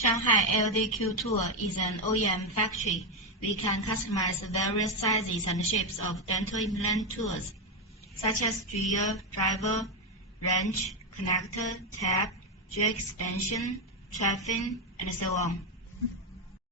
Shanghai LDQ Tool is an OEM factory. We can customize various sizes and shapes of dental implant tools, such as drill, driver, wrench, connector, tab, drill extension, trapline, and so on.